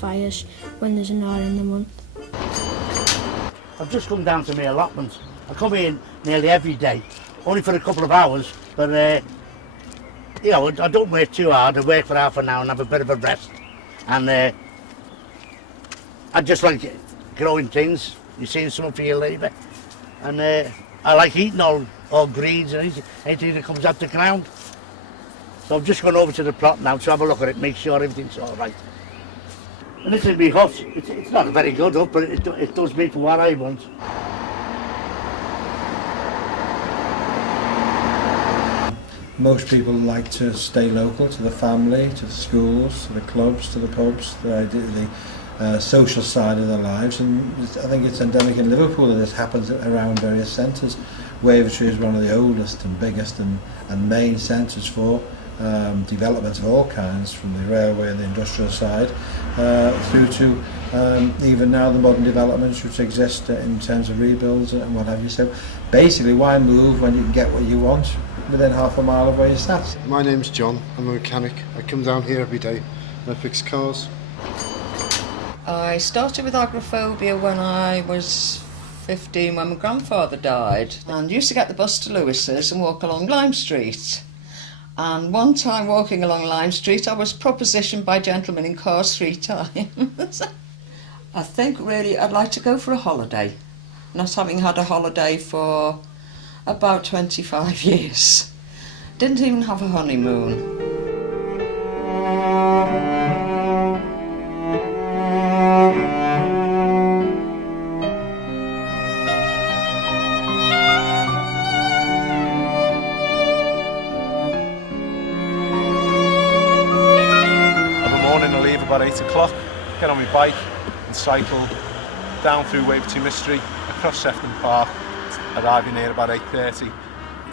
fires when there's an hour in the month. I've just come down to my allotment. I come in nearly every day, only for a couple of hours, but you know, I don't work too hard. I work for half an hour and have a bit of a rest. And I just like growing things. You're seeing something for your labour. And I like eating all greens and anything that comes out the ground. So I've just gone over to the plot now to have a look at it, make sure everything's all right. And this is my hut. It's not a very good hut, but it does me for what I want. Most people like to stay local to the family, to the schools, to the clubs, to the pubs, the social side of their lives, and I think it's endemic in Liverpool that this happens around various centres. Wavertree is one of the oldest and biggest and main centres for developments of all kinds, from the railway and the industrial side through to even now the modern developments which exist in terms of rebuilds and what have you. So basically, why move when you can get what you want within half a mile of where you sat? My name's John. I'm a mechanic. I come down here every day and I fix cars. I started with agoraphobia when I was 15, when my grandfather died, and used to get the bus to Lewis's and walk along Lime Street. And one time walking along Lime Street, I was propositioned by gentlemen in cars 3 times. I think really I'd like to go for a holiday, not having had a holiday for about 25 years. Didn't even have a honeymoon. About 8 o'clock, get on my bike and cycle down through Wavertree Mystery, across Sefton Park, arriving here about 8:30.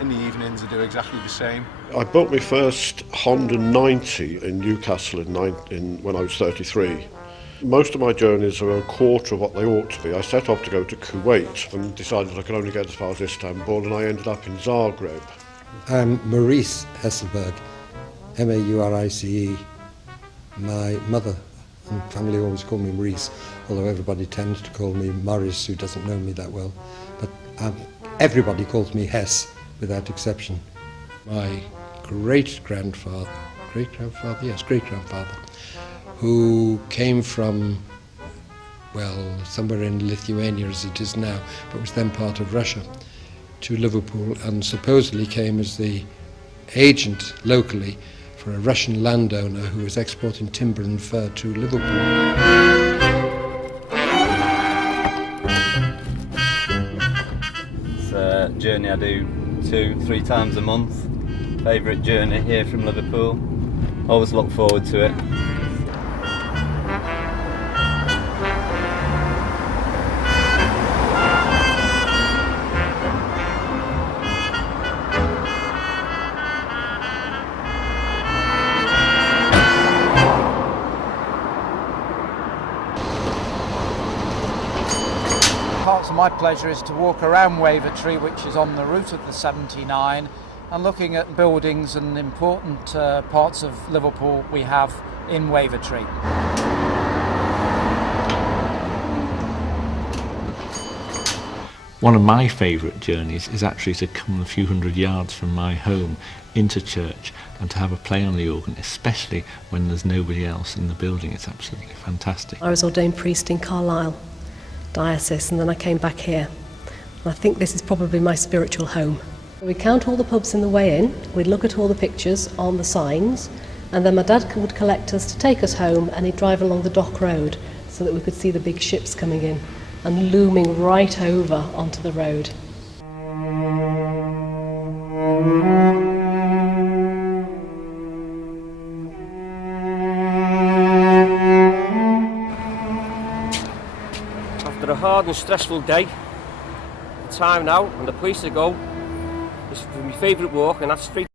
In the evenings I do exactly the same. I built my first Honda 90 in Newcastle when I was 33. Most of my journeys are a quarter of what they ought to be. I set off to go to Kuwait and decided I could only get as far as Istanbul, and I ended up in Zagreb. I'm Maurice Hesselberg, M-A-U-R-I-C-E. My mother and family always call me Maurice, although everybody tends to call me Morris, who doesn't know me that well. But everybody calls me Hess, without exception. My great-grandfather, who came from, well, somewhere in Lithuania as it is now, but was then part of Russia, to Liverpool, and supposedly came as the agent locally for a Russian landowner who was exporting timber and fur to Liverpool. It's a journey I do 2-3 times a month. Favourite journey here from Liverpool. Always look forward to it. Parts of my pleasure is to walk around Wavertree, which is on the route of the 79, and looking at buildings and important parts of Liverpool we have in Wavertree. One of my favourite journeys is actually to come a few hundred yards from my home into church and to have a play on the organ, especially when there's nobody else in the building. It's absolutely fantastic. I was ordained priest in Carlisle diocese, and then I came back here. And I think this is probably my spiritual home. We count all the pubs in the way in, we'd look at all the pictures on the signs, and then my dad would collect us to take us home, and he'd drive along the dock road so that we could see the big ships coming in and looming right over onto the road. After a hard and stressful day, the time now and the place to go is for my favourite walk, and that's straight